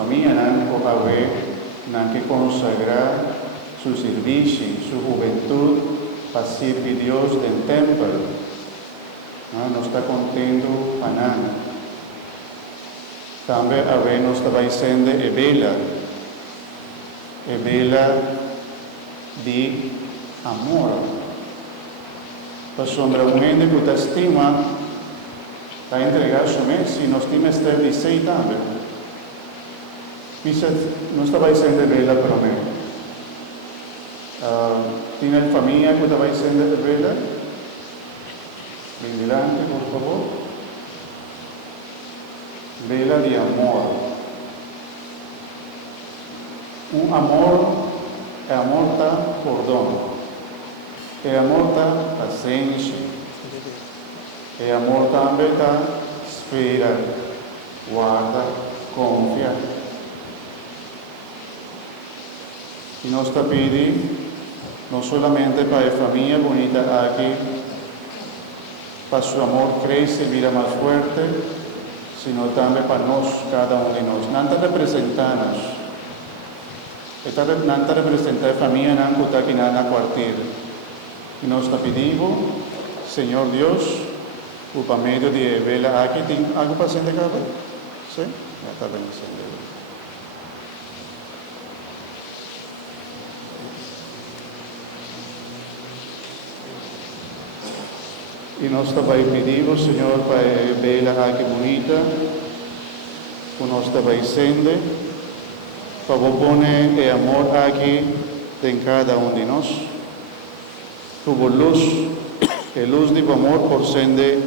famílias não haver não que consagrar seu serviço, sua juventude para servir Deus no templo. Não está contendo a nada. Também haver nós está sendo vela de amor. Para sombra um gente que te estima, a entregar seu mês, e nós temos que estar de sei também. Isso não está sendo vela para mim. Tem a família que está sendo vela? Bem delante, por favor. Vela de amor. Amor é amor da perdão. É amor da paciência. É amor também da espera, guarda, confia. E nós está pedindo, não somente para a família bonita aqui, para seu amor crescer e vir mais forte, sino também para nós, cada de nós. Não está representando-nos. Não está representando a família não está aqui na quarteira. E nós está pedindo, Senhor Deus, por meio de vela aqui, tem algo para acender cá? Sim? Já está bem acendendo. E nós também pedimos, Senhor, para a vela aqui bonita, que nós também acende, para pôr amor aqui em cada de nós. Tuvo luz, a luz de amor por acender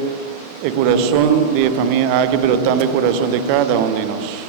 o coração de família aqui, mas também o coração de cada de nós.